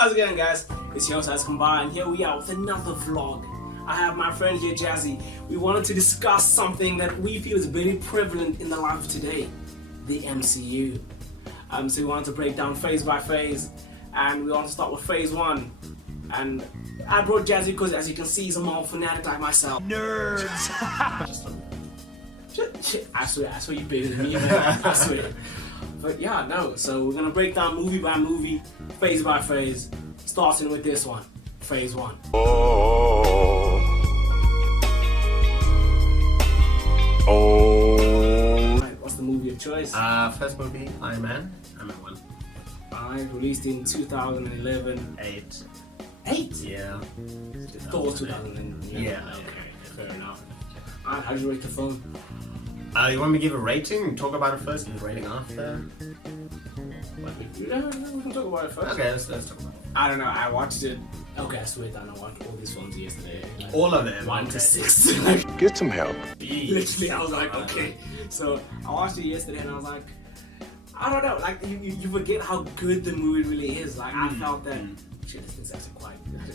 How's it going, guys? It's your host Combined, and here we are with another vlog. I have my friend here, Jazzy. We wanted to discuss something that we feel is very prevalent in the life of today, the MCU. So we wanted to break down phase by phase, and we want to start with phase 1. And I brought Jazzy because, as you can see, he's a Marvel fanatic like myself. Nerds! I swear you bigger than me, man. I swear. But yeah, no. So we're gonna break down movie by movie, phase by phase, starting with this one, phase 1. Right, what's the movie of choice? First movie, ironman. Ironman 1. Alright, released in 2011. 8. 8? Yeah. Thor 2011. Yeah. Okay, fair enough. Alright, how do you rate the film? You want me to give a rating and talk about it first and the rating after? Yeah, we can talk about it first. Okay, let's talk about it. I don't know, I watched it. Okay, I swear I watched all these films yesterday. Like, All of them? 1 okay. to 6. Like, Get some help. literally, I was like, okay. So I watched it yesterday and I was like, I don't know, like you forget how good the movie really is. Like I felt that shit, this thing's actually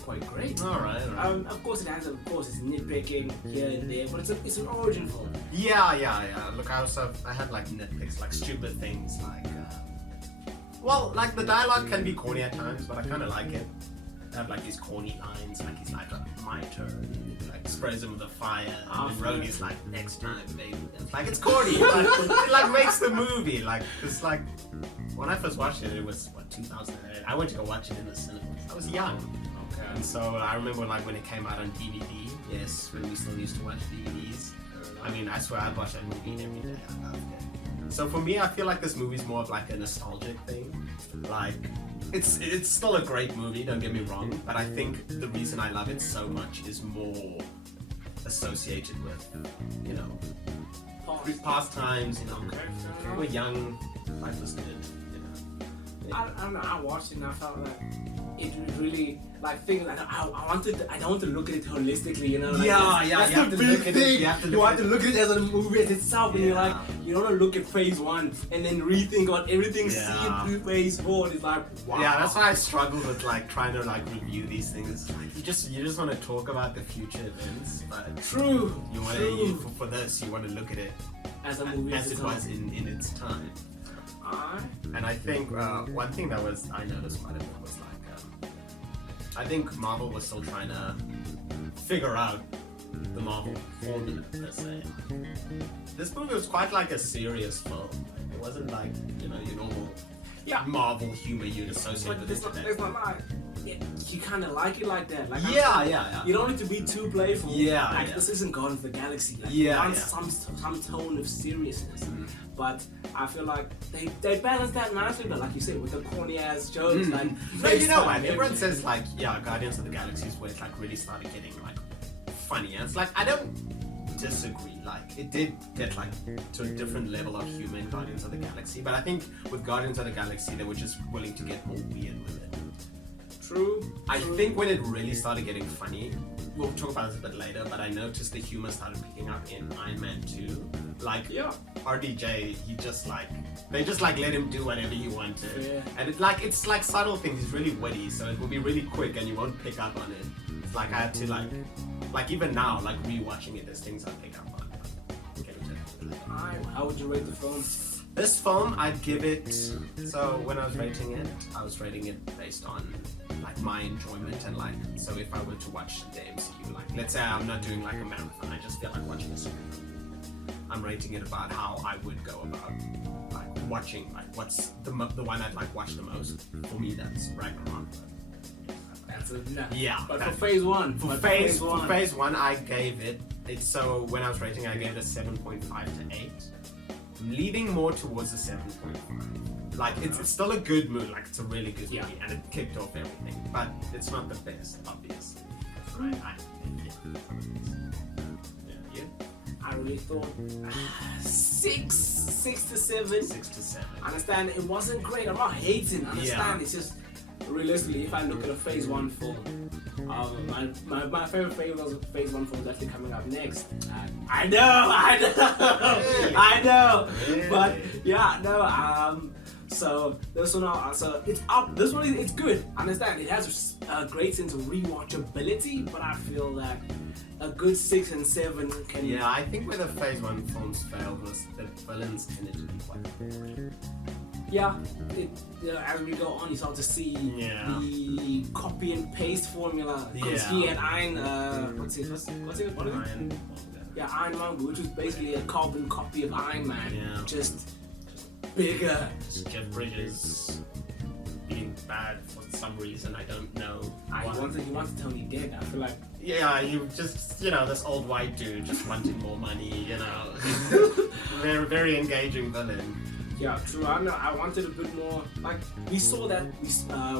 quite great. Alright. Of course it's nitpicking here and there, but it's an origin film. Yeah. Look, I had like nitpicks, like stupid things, like like the dialogue can be corny at times, but I kind of like it. They have like these corny lines, like he's like, my turn, like sprays him with a fire, and Rhodey's like, next time, baby. It's like, it's corny, but it like makes the movie, like, it's like, when I first watched it was, 2008, I went to go watch it in the cinemas. I was young, okay, and so I remember like when it came out on DVD, yes, when we still used to watch DVDs, I mean, I swear I'd watch that movie every day. I loved it. So for me, I feel like this movie's more of like a nostalgic thing, like, it's still a great movie, don't get me wrong, but I think the reason I love it so much is more associated with, past times, we were young, life was good, I don't know, I watched it and I felt like it really, like, thinking like, I don't want to look at it holistically, Like, that's you have the to big look at thing. it, you have to look at it as a movie as itself, and you're like, Yeah. you don't want to look at phase 1 and then rethink about everything seen through phase 4. It's like, wow. Yeah, that's why I struggle with like trying to like review these things. Like you just want to talk about the future events, but True. you want to for this you want to look at it as a movie as it was in its time. And I think one thing that I noticed quite a bit was like I think Marvel was still trying to figure out the Marvel formula per se. This movie was quite like a serious film. It wasn't like your normal Marvel humor you'd associate with it today. It's not like you kind of like it like that. Like, Yeah. You don't need to be too playful. Yeah, Like, yeah. this isn't Guardians of the Galaxy. Like, Yeah, you want yeah. some tone of seriousness. But I feel like they balance that nicely. But like you said, with the corny ass jokes, like. No, you know what? Everyone says like, Guardians of the Galaxy is where it like really started getting like funny. And it's like I don't disagree. Like it did get like to a different level of humor in Guardians of the Galaxy. But I think with Guardians of the Galaxy, they were just willing to get more weird with it. True. I think when it really started getting funny, we'll talk about this a bit later, but I noticed the humor started picking up in Iron Man 2. Like, RDJ, they just like let him do whatever he wanted. Yeah. And it's like subtle things, he's really witty, so it will be really quick and you won't pick up on it. It's like I had to like even now, like rewatching it, there's things I pick up on. How would you rate the film? This film, I'd give it, so when I was rating it based on like my enjoyment and like, so if I were to watch the MCU, like let's say I'm not doing like a marathon, I just feel like watching a superhero movie. I'm rating it about how I would go about like watching, like what's the one I'd like watch the most. For me, that's Ragnarok. That's a no. Yeah. But for phase 1. For phase 1, I gave it, so when I was rating it, I gave it a 7.5 to 8. I'm leaning more towards the 7.5. Like it's still a good movie, like it's a really good movie, and it kicked off everything. But it's not the best, obviously. Right? I really thought 6 to 7. 6 to 7. I understand it wasn't great. I'm not hating. I understand. It's just realistically, if I look at a phase 1 film, my favorite phase 1 film is actually coming up next. I know, Really? I know. Really? But yeah, no. So this one, so it's up. This one, it's good. I understand it has a great sense of rewatchability, but I feel that a good 6 and 7 can. Yeah, I think where the Phase 1 films failed was the villains tended to be quite boring. Yeah, as we go on, you start to see the copy and paste formula. Because he had what's it? What is it? Iron. Yeah, Iron Man, which was basically a carbon copy of Iron Man. Yeah. Just bigger. Jeff Bridges being bad for some reason, I don't know. He wanted Tony dead. I feel like. Yeah, you just, this old white dude just wanting more money, Very, very engaging villain. Yeah, true. I know. I wanted a bit more. Like we saw that.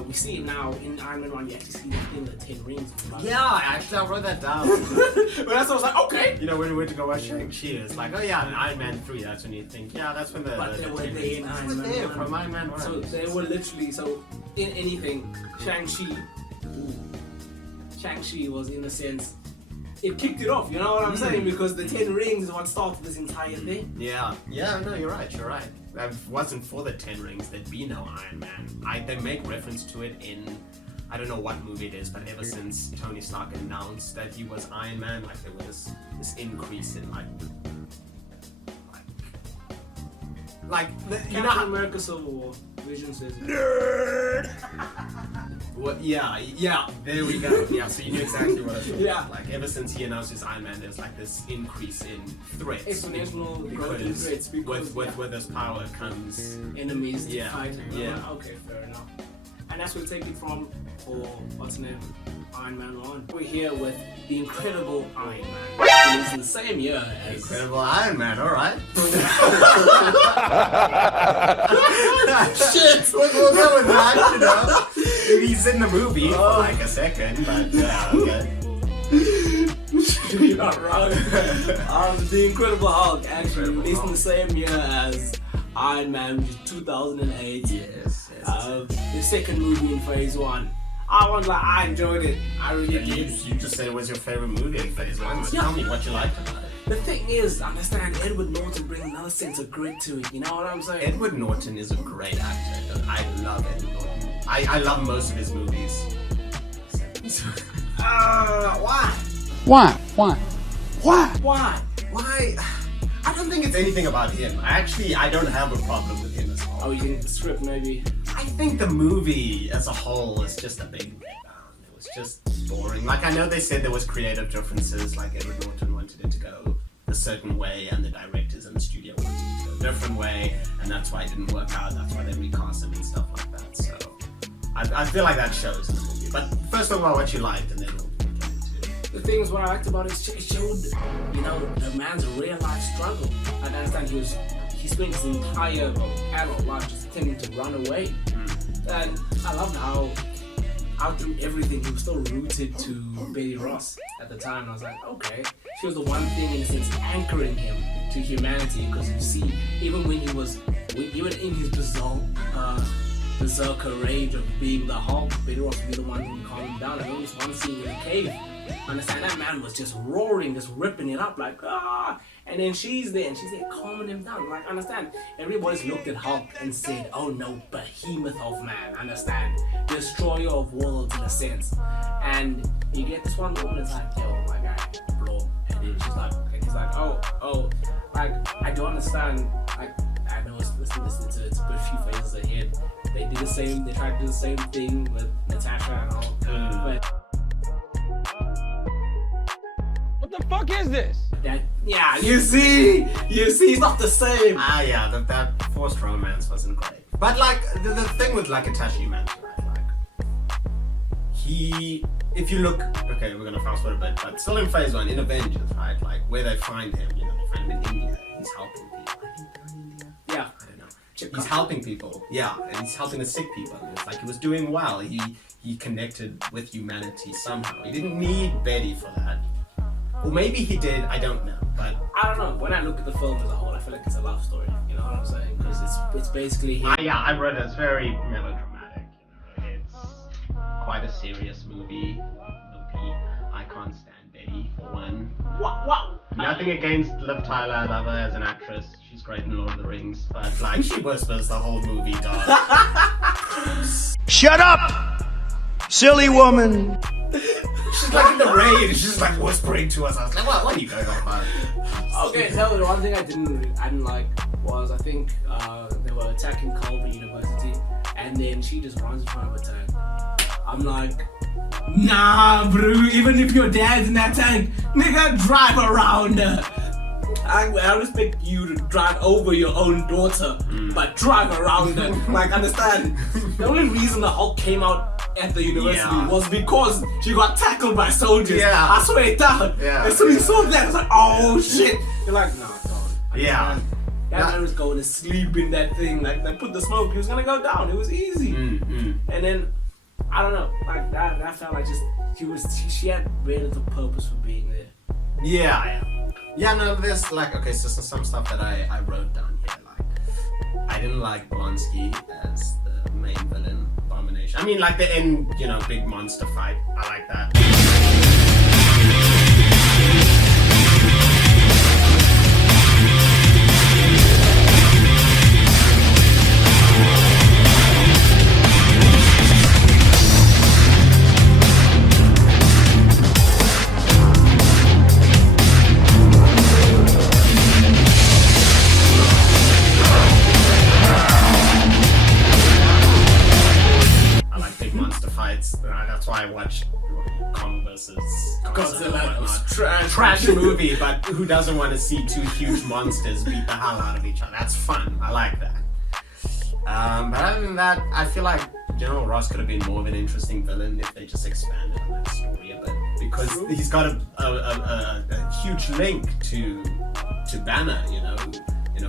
We see it now in Iron Man 1. You actually see that in the 10 rings. Yeah, actually, I wrote that down. But that's what I was like, okay. When we went to go watch Shang-Chi, it's like, oh yeah, in Iron Man 3. That's when you think, yeah, that's when the. But they were there in Iron Man 1. From Iron Man 1. So they were literally in anything. Shang-Chi was in a sense. It kicked it off, you know what I'm saying? Because the 10 rings is what started this entire thing. Yeah, no, you're right. If it wasn't for the 10 rings, thered be no Iron Man. They make reference to it in, I don't know what movie it is, but ever since Tony Stark announced that he was Iron Man, like there was this increase in Captain America Civil War. Vision says it. Nerd! What? Yeah, there we go. Yeah, so you knew exactly what I was talking about. Like, ever since he announced his Iron Man, there's like this increase in threats. Exponential growth in threats. Because with this power comes enemies to fight. Yeah. Okay, fair enough. And that's where we take it from for, what's the name? Iron Man 1. We're here with the Incredible Iron Man. It's in the same year as... Incredible Iron Man, alright. Shit! We'll go with that, He's in the movie for like a second, but yeah, okay. You're not wrong. The Incredible Hulk actually released in the same year as Iron Man, which is 2008. Yes. The second movie in Phase 1. I enjoyed it. I really did. You just said it was your favorite movie in Phase 1. So tell me what you liked about it. The thing is, understand Edward Norton brings another sense of grit to it. You know what I'm saying? Edward Norton is a great actor. I love Edward Norton. I love most of his movies. Why? Why? I don't think it's anything about him. I don't have a problem with him as well. Oh, you think the script maybe? I think the movie as a whole is just a big letdown. It was just boring. Like, I know they said there was creative differences, like Edward Norton wanted it to go a certain way and the directors in the studio wanted it to go a different way, and that's why it didn't work out. That's why they recast him and stuff like that. So I feel like that shows in the movie. But first of all, what you liked, and then we'll get into the things what I liked about it, it showed, the man's real life struggle. I understand he spent his entire adult life just tending to run away. And I loved how through everything he was still rooted to Betty Ross at the time. I was like, okay, she was the one thing in a sense anchoring him to humanity, because you see, even when he was, even in his berserker rage of being the Hulk, Betty Ross would be the one who calmed him down. I know this one scene in the cave. Understand, that man was just roaring, just ripping it up like, and then she's there calming him down. Like, understand, everybody's looked at Hulk and said, oh no, behemoth of man, understand, destroyer of worlds in a sense. And you get this one woman, it's like, yo, my guy, blow. And then she's like, oh, like, I don't understand, like, I know it's a good few phases ahead. They tried to do the same thing with Natasha and all, but what the fuck is this? You see, it's not the same. That forced romance wasn't great. But like the thing with like Natasha, you mentioned, right? Like if you look, okay, we're gonna fast forward a bit, but still in Phase 1, in Avengers, right? Like where they find him, they find him in India. He's helping people. I think they're in India. Yeah. I don't know. He's helping people. Yeah, and he's helping the sick people. It's like he was doing well. He connected with humanity somehow. He didn't need Betty for that. Or maybe he did, I don't know, but... I don't know, when I look at the film as a whole, I feel like it's a love story, you know what I'm saying? Because it's basically him. I read it, it's very melodramatic, It's quite a serious movie. I can't stand Betty, for one. What? Nothing against Liv Tyler, I love her as an actress. She's great in Lord of the Rings, but like she whispers the whole movie, dog. Shut up, silly woman. She's like in the rain, she's just like whispering to us. I was like, what are you going on about? Okay, no, the one thing I didn't like was I think they were attacking Culver University, and then she just runs in front of a tank. I'm like, nah, bro. Even if your dad's in that tank, nigga, drive around. I respect you to drive over your own daughter, but drive around her. Like, understand? The only reason the Hulk came out at the university was because she got tackled by soldiers. Yeah. I swear it down. Yeah. As soon as you saw that, it's like, oh shit. You're like, nah, dog. Yeah. That man was going to sleep in that thing. Like, they put the smoke, he was gonna go down. It was easy. And then, I don't know, like that felt like just she had very little purpose for being there. Yeah, no, there's like, okay, so some stuff that I wrote down here, like, I didn't like Blonsky as the main villain, Abomination. I mean, like the end, big monster fight, I like that. That's why I watched Kong vs. Godzilla. It was trash movie, but who doesn't want to see two huge monsters beat the hell out of each other? That's fun. I like that. But other than that, I feel like General Ross could have been more of an interesting villain if they just expanded on that story a bit, because he's got a huge link to Banner.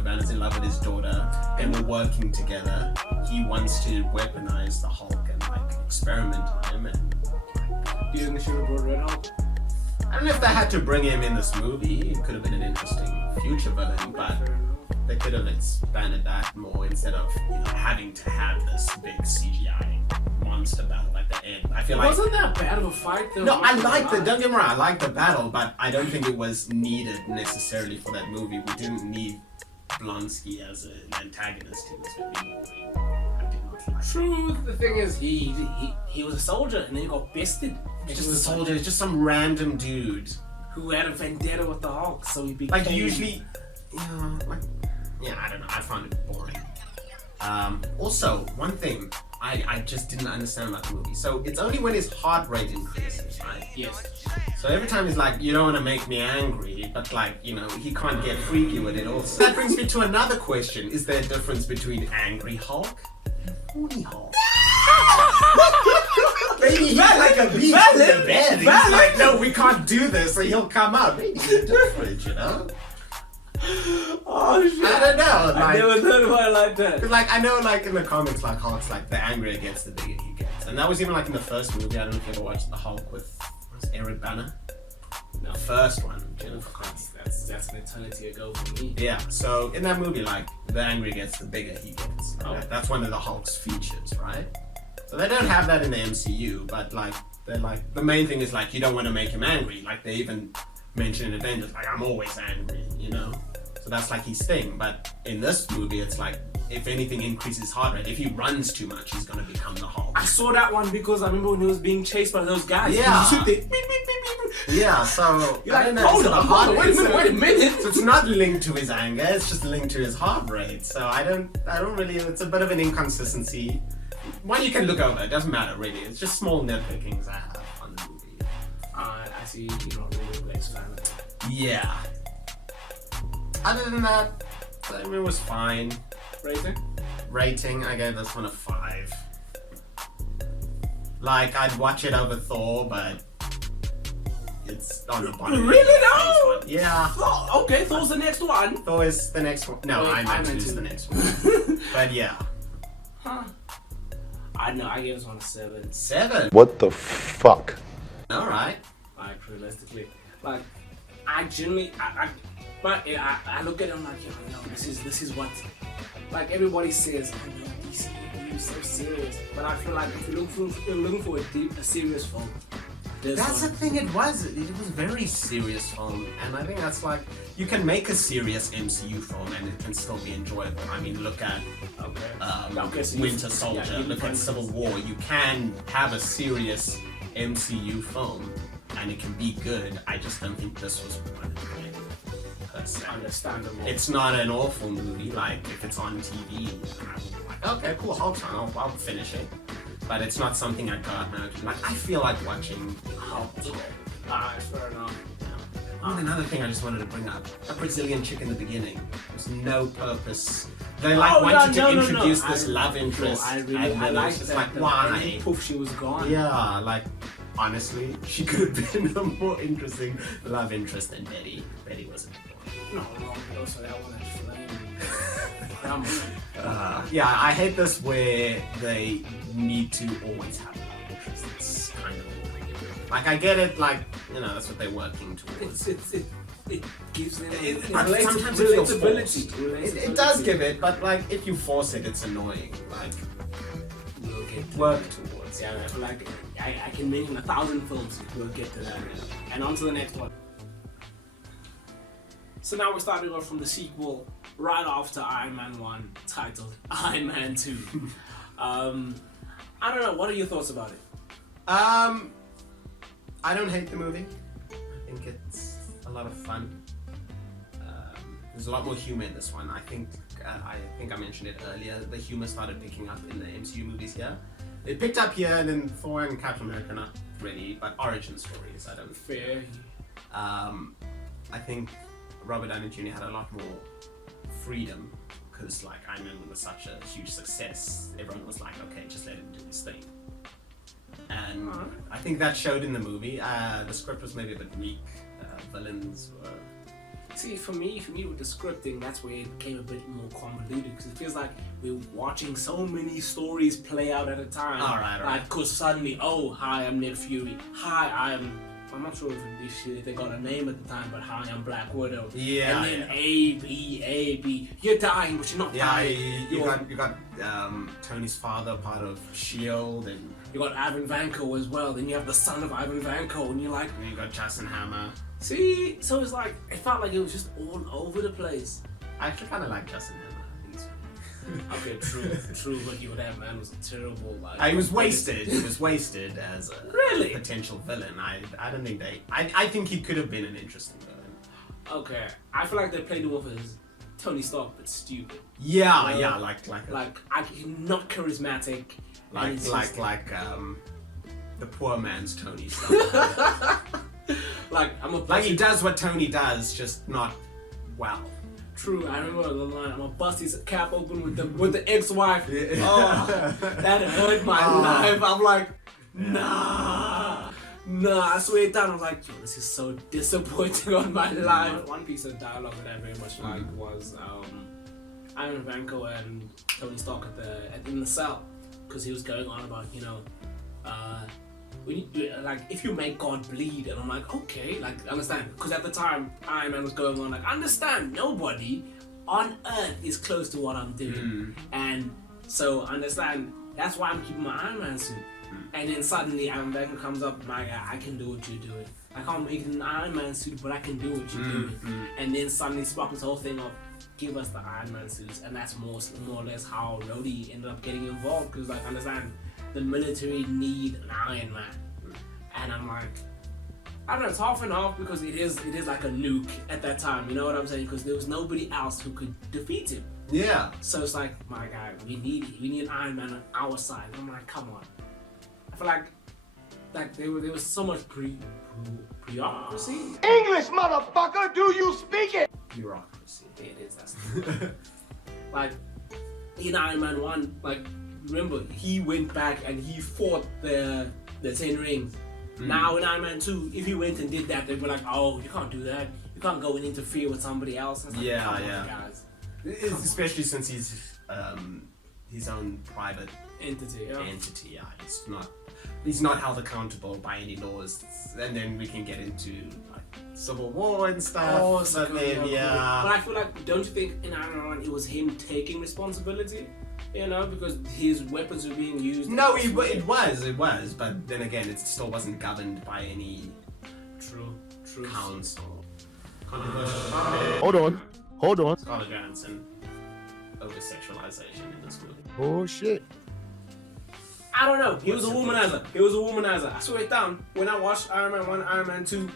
Banner's in love with his daughter, and we're working together. He wants to weaponize the Hulk and experiment on him. And do you think they should have brought Red Hulk? I don't know if they had to bring him in this movie. It could have been an interesting future villain, but they could have expanded that more instead of having to have this big CGI monster battle at the end. I feel like wasn't that bad of a fight though? No, I liked it. Don't get me wrong, I liked the battle, but I don't think it was needed necessarily for that movie. We didn't need Blonsky as an antagonist in this movie. I did not like. True. The thing is, he was a soldier and then he got bested. Just a soldier, just some random dude who had a vendetta with the Hulk, so he became usually. I don't know. I found it boring. Also, one thing I just didn't understand about the movie. So it's only when his heart rate increases, right? Yes. So every time he's like, you don't want to make me angry, but he can't get freaky with it also. That brings me to another question. Is there a difference between angry Hulk and horny Hulk? Maybe he's like a beast in the bed. He's like, no, we can't do this, so he'll come out. Maybe he's different, Oh shit! I don't know. I never thought about it like that. Cause I know in the comics, Hulk's the angrier he gets, the bigger he gets, and that was even in the first movie. I don't know if you ever watched the Hulk with Eric Banner. No, first one, Jennifer Connelly. That's an eternity ago for me. Yeah. So in that movie, the angrier gets, the bigger he gets. That's one of the Hulk's features, right? So they don't have that in the MCU, but they're the main thing is you don't want to make him angry. They even mention in Avengers, I'm always angry, So that's his thing. But in this movie, it's if anything increases heart rate, if he runs too much, he's gonna become the Hulk. I saw that one because I remember when he was being chased by those guys. Yeah. He shoot the beep, beep, beep, beep. Yeah, so You're hold on, wait a minute. So it's not linked to his anger, it's just linked to his heart rate. So I don't really, it's a bit of an inconsistency. One you can look over, it doesn't matter really. It's just small nitpickings I have on the movie. I see you're not really a great fan of it. Yeah. Other than that, it was fine. Rating, I gave this one a 5. I'd watch it over Thor, but it's on the bottom. Really though? Yeah. Oh, okay, Thor's the next one. Thor is the next one. No, Wait, Iron Man 2 is the next one. But yeah. Huh. I know, I gave this one a 7. 7? What the fuck? Alright. Realistically. I genuinely, I look at it, I'm like, no, this is what, everybody says, I know, DC is so serious, but I feel like if you're looking for a serious film, That's the thing. It was a very serious film, and I think that's like you can make a serious MCU film and it can still be enjoyable. I mean, look at so Winter Soldier. Look at Civil War. You can have a serious MCU film and it can be good. I just don't think this was one per se. Understandable. It's not an awful movie. Like if it's on TV, I'm like, okay, cool. I'll finish it. But it's not something I got now. Like I feel like watching. Alright, fair enough. And another thing I just wanted to bring up: a Brazilian chick in the beginning. There's no purpose. They wanted to introduce this love interest. I like it's that. like why? And poof, she was gone. Yeah, like honestly, she could have been a more interesting love interest than Betty. Betty wasn't important. No, also that one flame. Yeah, I hate this where they need to always have love interest. It's kind of like I get it, like that's what they're working towards. It gives them Sometimes it feels forced. relatability. It does give it, but like if you force it, it's annoying. Like work towards. Yeah, I feel like I can name 1,000 films. We'll get to that. And on to the next one. So now we're starting off from the sequel right after Iron Man 1, titled Iron Man 2. I don't know, what are your thoughts about it? I don't hate the movie. I think it's a lot of fun. There's a lot more humor in this one. I think I mentioned it earlier. The humor started picking up in the MCU movies here. It picked up here, and then Thor and Captain America not really, but origin stories. I don't. Fair. I think Robert Downey Jr. had a lot more freedom because, like, Iron Man was such a huge success. Everyone was like, okay, just let him do his thing. And I think that showed in the movie. The script was maybe a bit weak. Villains were. See, for me with the scripting, that's where it became a bit more convoluted because it feels like we're watching so many stories play out at a time. All right. Like, because suddenly, hi, I'm Nick Fury. Hi, I'm not sure if they got a name at the time, but hi, I'm Black Widow. Yeah. And then A, B. You're dying, but you're not dying. You got Tony's father part of S.H.I.E.L.D. and you got Ivan Vanko as well. Then you have the son of Ivan Vanko, and you're like, and you got Justin Hammer. see, so it's like it felt like it was just all over the place. I actually kind of like Justin Hammer. I think he's Okay, true, but that man was terrible. Like, he was wasted. He was wasted as a Really? potential villain. I don't think I think he could have been an interesting villain. Okay, I feel like they played him off as Tony Stark, but stupid. Yeah, Like not charismatic. like the poor man's Tony Stark. Like he does what Tony does, just not well. True, I remember the line. I'm gonna bust his cap open with the ex-wife. Oh, that hurt my life. I'm like, nah. I swear down. I was like, yo, this is so disappointing on my life. One piece of dialogue that I very much liked was Ivan Vanko and Tony Stark in the cell, because he was going on about if you make God bleed, and I'm like, okay, like understand, because at the time Iron Man was going on like, understand, nobody on Earth is close to what I'm doing, and so understand, that's why I'm keeping my Iron Man suit. And then suddenly Iron Man comes up, my guy, I can do what you're doing. I can't make an Iron Man suit, but I can do what you're doing. And then suddenly sparked this whole thing of, give us the Iron Man suits, and that's more or less how Rhodey ended up getting involved, because like, understand, the military need an Iron Man. And I'm like, I don't know, it's half and half, because it is like a nuke at that time, you know what I'm saying? Because there was nobody else who could defeat him. Yeah. So it's like, my guy, we need an Iron Man on our side. And I'm like, come on. I feel like there was so much bureaucracy. English, motherfucker, do you speak it? Bureaucracy. It is, that's like, in Iron Man 1, like, remember, he went back and he fought the 10 rings. Now in Iron Man 2, if he went and did that, they'd be like, oh, you can't do that. You can't go and interfere with somebody else. It's like, come on, guys. Especially since he's his own private entity. Yeah, he's not held accountable by any laws. And then we can get into like Civil War and stuff. But I feel like, don't you think in Iron Man 1 it was him taking responsibility? You know, because his weapons were being used. No, it was, but then again, it still wasn't governed by any True. council. Controversial Hold on. Scarlett Johansson over-sexualization in this movie. Oh shit. I don't know. He was a What's womanizer. I swear it down. When I watched Iron Man 1, Iron Man 2,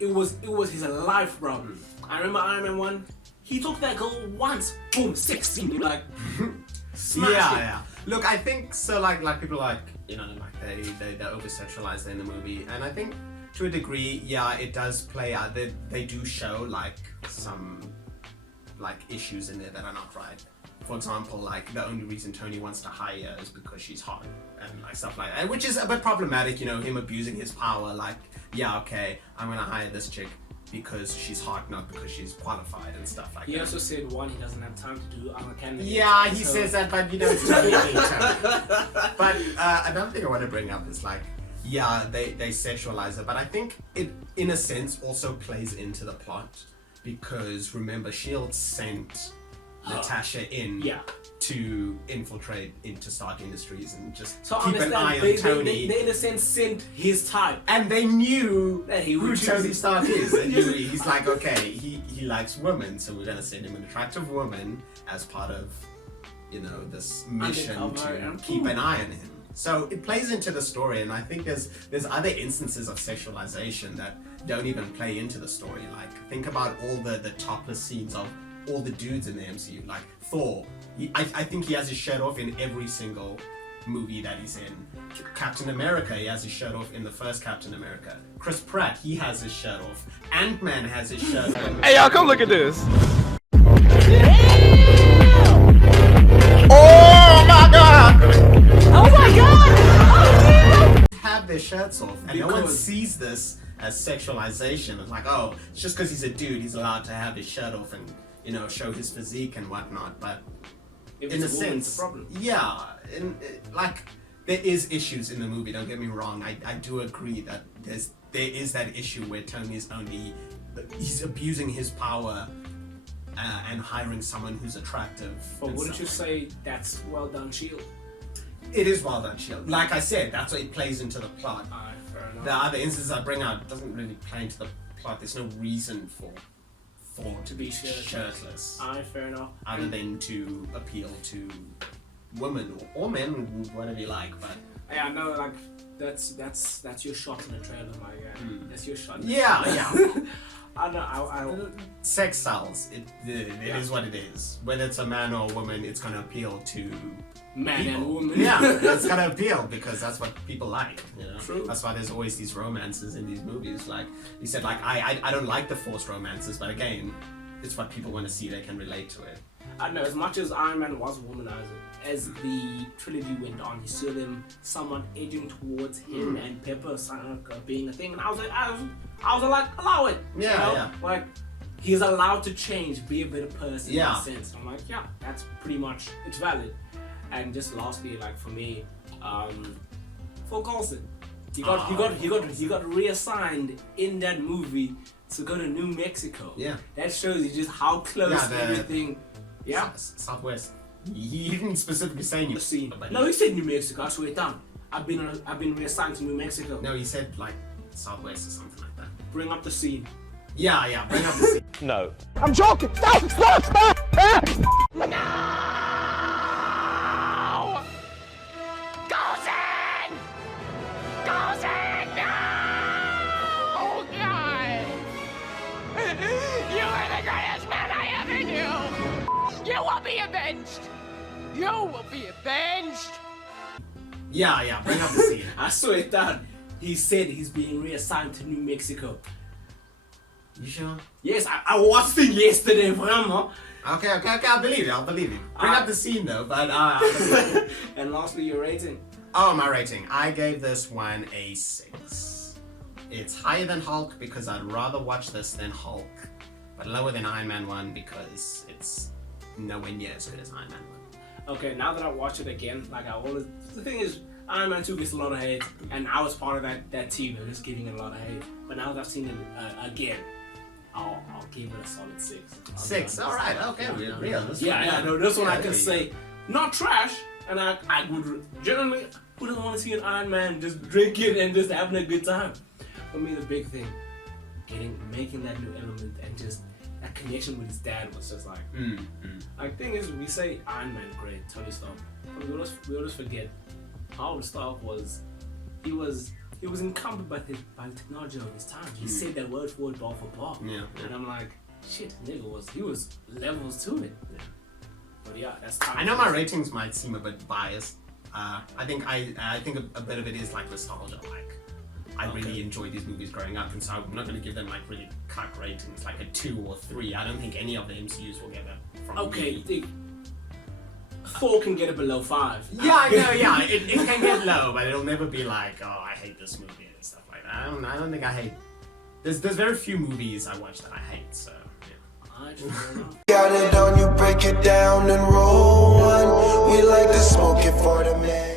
it was his life, bro. I remember Iron Man 1. He took that girl once, boom, 16. Like, smashed it. Yeah. Look, I think so. Like people like they over-sexualize in the movie, and I think to a degree, yeah, it does play out. They do show like some like issues in there that are not right. For example, like the only reason Tony wants to hire her is because she's hot and like stuff like that, which is a bit problematic. You know, him abusing his power. Like, yeah, okay, I'm gonna hire this chick because she's hot, not because she's qualified and stuff like that. He also said, one, he doesn't have time to do other candidates. Yeah, he says that, but you know, it's Tony being Tony. But another thing I want to bring up is like, yeah, they sexualize her, but I think it, in a sense, also plays into the plot because remember, S.H.I.E.L.D. sent Natasha in to infiltrate into Stark Industries and just keep an eye on Tony. They in a sense sent his type. And they knew that he who would Tony Stark is. And he's like, okay, he likes women, so we're gonna send him an attractive woman as part of, you know, this mission to keep an eye on him. So it plays into the story, and I think there's other instances of sexualization that don't even play into the story. Like, think about all the topless scenes of all the dudes in the MCU. Like Thor, I think he has his shirt off in every single movie that he's in. Captain America, he has his shirt off in the first Captain America. Chris Pratt, he has his shirt off. Ant-Man has his shirt off. Hey, y'all, come look at this. Oh my god! Oh my god! Have their shirts off, and no one sees this as sexualization. It's like, oh, it's just because he's a dude, he's allowed to have his shirt off and, you know, show his physique and whatnot. But If in a it's a woman, sense, it's a problem. yeah, like there is issues in the movie. Don't get me wrong. I do agree that there is that issue where Tony is he's abusing his power and hiring someone who's attractive. But wouldn't you say that's well done, S.H.I.E.L.D.? It is well done, S.H.I.E.L.D. Like I said, that's what it plays into the plot. Fair enough. The other instances I bring out doesn't really play into the plot. There's no reason for Thor To be shirtless. Fair enough. other than to appeal to women or men, whatever you like. But Yeah, I know, like, that's your shot in the trailer, my guy. That's your shot. yeah. I know, Sex sells. It is what it is. Whether it's a man or a woman, it's gonna appeal to man people. and woman. Yeah, it's gonna appeal because that's what people like. You know, True. That's why there's always these romances in these movies. Like you said, like I don't like the forced romances, but again, it's what people want to see. They can relate to it. I know, as much as Iron Man was a womanizer, as the trilogy went on, you saw them somewhat edging towards him and Pepper being a thing, and I was like, allow it. Yeah, you know? yeah. Like, he's allowed to change, be a better person in Yeah. a sense. I'm like, yeah, that's pretty much, it's valid. And just lastly, like for me, Phil Coulson, he got reassigned in that movie to go to New Mexico. Yeah. That shows you just how close everything. Yeah. Southwest. He didn't specifically say New See, Mexico. no, he said New Mexico. I swear it down. I've been reassigned to New Mexico. No, he said like Southwest or something like that. Bring up the scene. Yeah, bring up the scene. No. I'm joking! Stop! Gozen, no! Oh God! You are the greatest man I ever knew! You will be avenged! You will be avenged! Yeah, bring up the scene. I swear it down. He said he's being reassigned to New Mexico. You sure? Yes, I watched it yesterday, Brahma. Okay, I'll believe you. Bring up the scene though, but And lastly, your rating. oh, my rating. I gave this one a 6. It's higher than Hulk because I'd rather watch this than Hulk, but lower than Iron Man 1 because it's nowhere near as good as Iron Man 1. Okay, now that I watch it again, like I always, the thing is, Iron Man 2 gets a lot of hate, and I was part of that team that was getting a lot of hate. But now that I've seen it again, I'll give it a solid 6. 6, alright, okay, real. Yeah, no, this one I can say not trash, and I would generally, who doesn't want to see an Iron Man just drinking and just having a good time? For me, the big thing, making that new element and just that connection with his dad was just like, like thing is, we say Iron Man, great, Tony Stark, but we always forget Howard Stark was, he was encumbered by the technology of his time. He said that word for word, bar for bar. Yeah. And I'm like, shit, nigga he was levels to it. Yeah. But yeah, that's time. I know my ratings might seem a bit biased. I think a bit of it is like nostalgia. Like I really enjoyed these movies growing up, and so I'm not going to give them like really cut ratings, like a 2 or 3. I don't think any of the MCUs will get that from me. 4 can get it below 5. Yeah, I know. Yeah, it can get low, but it'll never be like, oh, I hate this movie and stuff like that. I don't think I hate. There's very few movies I watch that I hate. So yeah. Got it on you, break it down and roll one. We like to smoke it for the man.